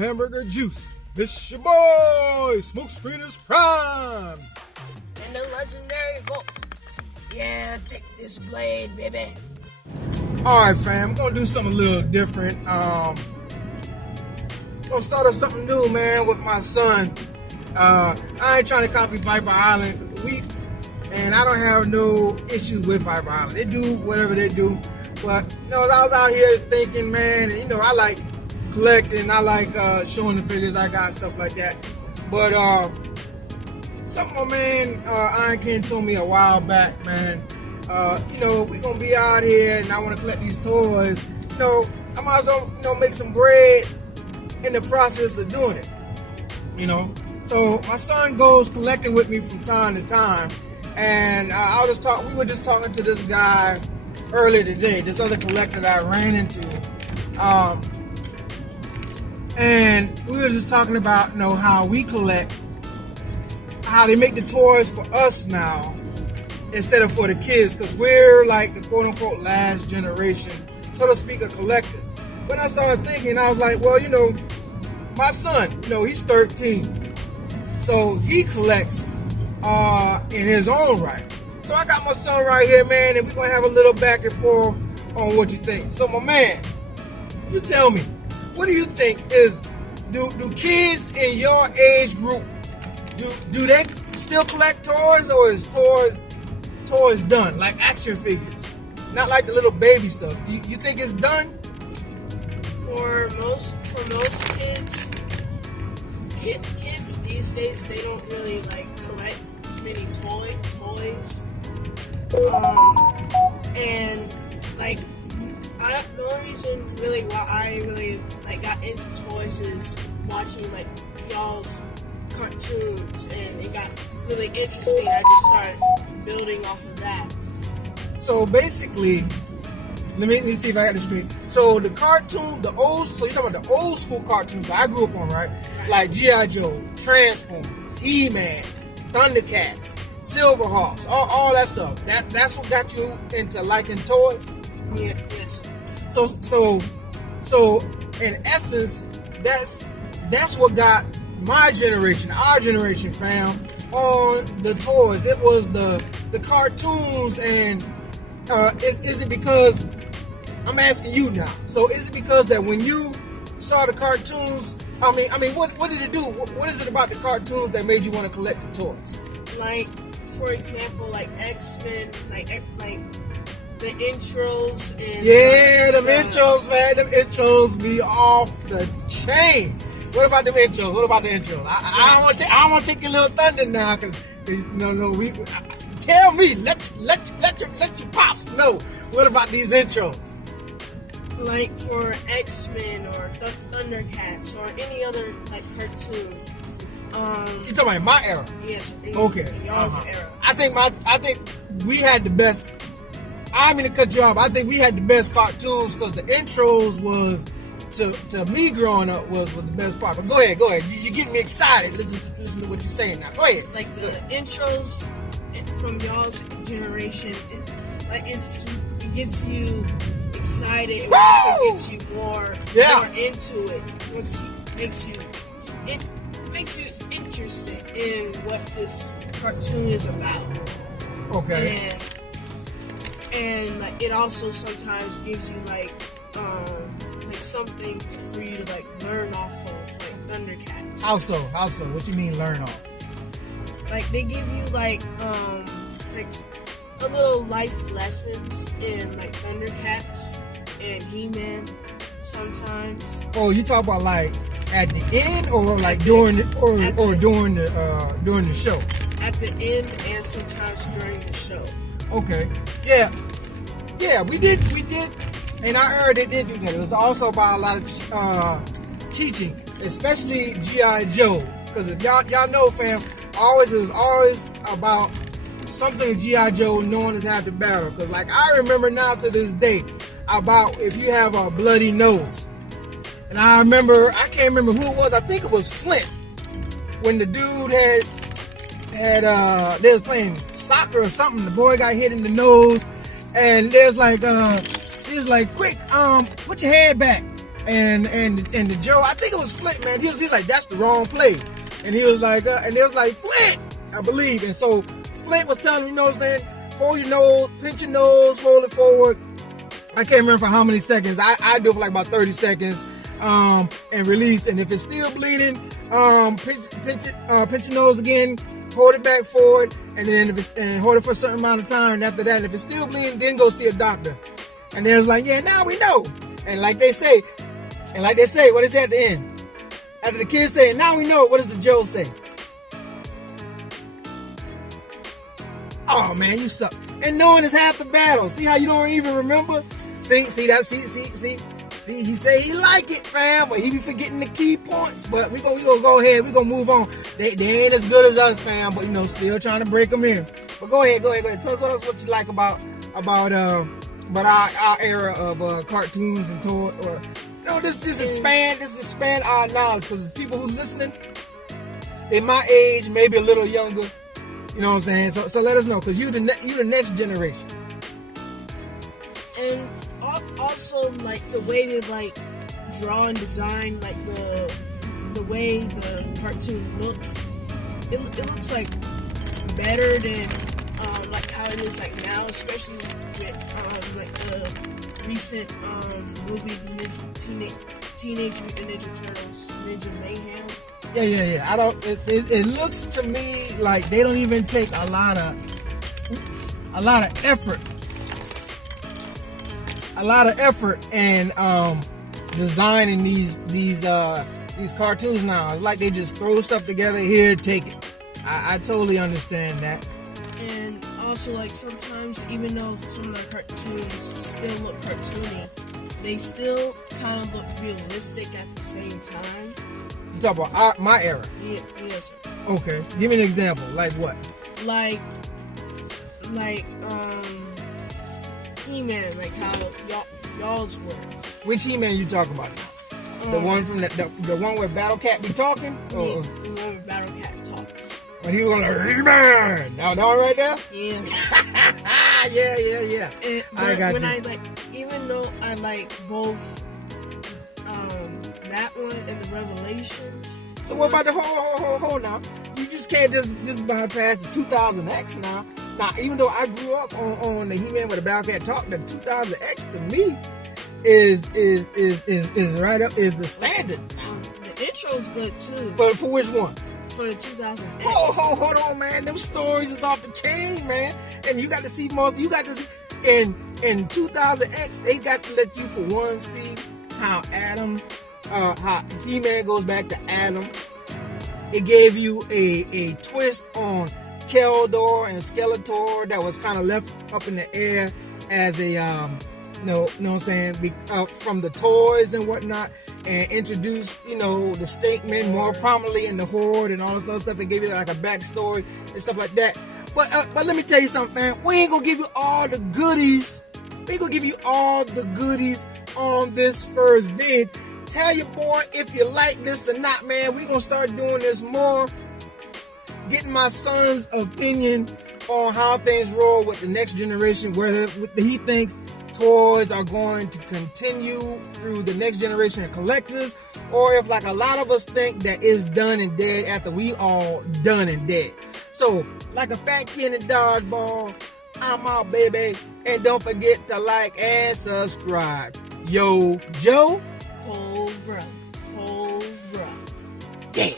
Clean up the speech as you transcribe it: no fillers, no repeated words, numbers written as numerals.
hamburger juice. This your boy, Smoke Screeners Prime. And the legendary Volt. Yeah, take this blade, baby. Alright fam, I'm gonna do something a little different. Gonna start us something new, man, with my son. I ain't trying to copy Viper Island. And I don't have no issues with Viper Island. They do whatever they do. But, I was out here thinking, man, and, I like collecting. I like showing the figures I got, stuff like that. But something my man Iron King told me a while back, man. If we're going to be out here and I want to collect these toys, I might as well, make some bread in the process of doing it. So my son goes collecting with me from time to time. And we were just talking to this guy earlier today, this other collector that I ran into. And we were just talking about, how we collect, how they make the toys for us now instead of for the kids, because we're like the quote unquote last generation, so to speak, of collectors. When I started thinking, I was like, well, my son, he's 13, so he collects in his own right. So I got my son right here, man, and we're gonna have a little back and forth on what you think. So my man, you tell me, what do you think is, do kids in your age group, do they still collect toys, or is toys done, like action figures, not like the little baby stuff? You think it's done? For most kids these days, they don't really collect many toys. And the only reason really why I really got into toys is watching y'all's cartoons, and it got really interesting. I just started building off of that. So basically, let me see if I got this straight. So the cartoon, so you're talking about the old school cartoons that I grew up on, right? Like G.I. Joe, Transformers, He-Man, Thundercats, Silverhawks, all that stuff. That's what got you into liking toys? Yeah, yes. So in essence, that's what got my generation, our generation, fam, on the toys. It was the cartoons. And is it because, I'm asking you now, so is it because that when you saw the cartoons, I mean, what did it do? What is it about the cartoons that made you want to collect the toys? For example, X-Men, the intros and them intros, man. Them intros be off the chain. What about them intros? I don't want to take your little thunder now, because we tell me, let your pops know. What about these intros? For X-Men or Thundercats or any other cartoon. You talking about in my era? Yes. Okay. Y'all's era. I think we had the best. I mean to cut you off. I think we had the best cartoons, because the intros was to me growing up was the best part. But go ahead. You're getting me excited. Listen to what you're saying now. Go ahead. The intros from y'all's generation, it gets you excited. It also gets you more into it. It makes you interested in what this cartoon is about. Okay. And it also sometimes gives you something for you to learn off of, Thundercats. How so? What you mean learn off? They give you a little life lessons in Thundercats and He-Man sometimes. Oh, you talk about at the end, or during the show? At the end and sometimes during the show. Okay. Yeah, we did, and I heard they did do that. It was also about a lot of teaching, especially G.I. Joe, because if y'all know, fam, it was always about something G.I. Joe known as half the battle. Because I remember now to this day about if you have a bloody nose. And I can't remember who it was. I think it was Flint, when the dude they was playing soccer or something. The boy got hit in the nose, and there's quick, put your head back. And the Joe, I think it was Flint, man. He's like, that's the wrong play. And he was like, and it was like, Flint, I believe. And so Flint was telling me, you know what I'm saying, hold your nose, pinch your nose, hold it forward. I can't remember for how many seconds. I do it for like about 30 seconds, and release. And if it's still bleeding, pinch your nose again, hold it back forward, and then and hold it for a certain amount of time. And after that, if it's still bleeding, then go see a doctor. And they was like, yeah, now we know. And like they say, what they say at the end? After the kids say, now we know, what does the Joe say? Oh man, you suck. And knowing is half the battle. See how you don't even remember? See, he say he like it, fam, but he be forgetting the key points. But we gonna go ahead, we gonna move on. They ain't as good as us, fam, but still trying to break them in. But go ahead. Tell us what you like about our era of cartoons and toy, or this expand our knowledge, because the people who's listening, they my age, maybe a little younger. You know what I'm saying? So let us know, because you the next generation. And also, like, the way they, like, draw and design, like, the way the cartoon looks, it looks, like, better than, like, how it is, like, now, especially with, like, the recent, movie, Teenage Mutant Ninja Turtles, Ninja Mayhem. Yeah. It looks to me like they don't even take a lot of effort. In designing these cartoons now. It's like they just throw stuff together. Here, take it. I totally understand that. And also, like, sometimes, even though some of the cartoons still look cartoony, they still kind of look realistic at the same time. You talk about my era? Yeah, yes, sir. Okay. Give me an example. Like what? Like, He-Man, like how y'all's were. Which He-Man you talking about? The one from the one where Battle Cat be talking? Yeah, the one where Battle Cat talks. When he was going, He-Man! That one right there? Yeah. Yeah. And, I got you. I like, even though I like both that one and the Revelations. So what about the hold now? You just can't just bypass the 2000X now. Now, even though I grew up on the He-Man with the Battle Cat talk, the 2000X to me is right up, is the standard. The intro's good too. But for which one? For the 2000X. Hold on, man. Them stories is off the chain, man. And you got to see most. You got to see in 2000X. They got to let you for one see how how He-Man goes back to Adam. It gave you a twist on Keldor and Skeletor that was kind of left up in the air as a know what I'm saying, from the toys and whatnot, and introduce, the Stinkmen more prominently in the Horde and all this other stuff, and give you like a backstory and stuff like that. But let me tell you something, fam. We ain't gonna give you all the goodies. We ain't gonna give you all the goodies on this first vid. Tell your boy if you like this or not, man. We gonna start doing this more. Getting my son's opinion on how things roll with the next generation, whether he thinks toys are going to continue through the next generation of collectors, or if, like a lot of us think, that it's done and dead after we all done and dead. So, like a fat kid in dodgeball, I'm out, baby. And don't forget to like and subscribe. Yo, Joe. Cobra. Yeah.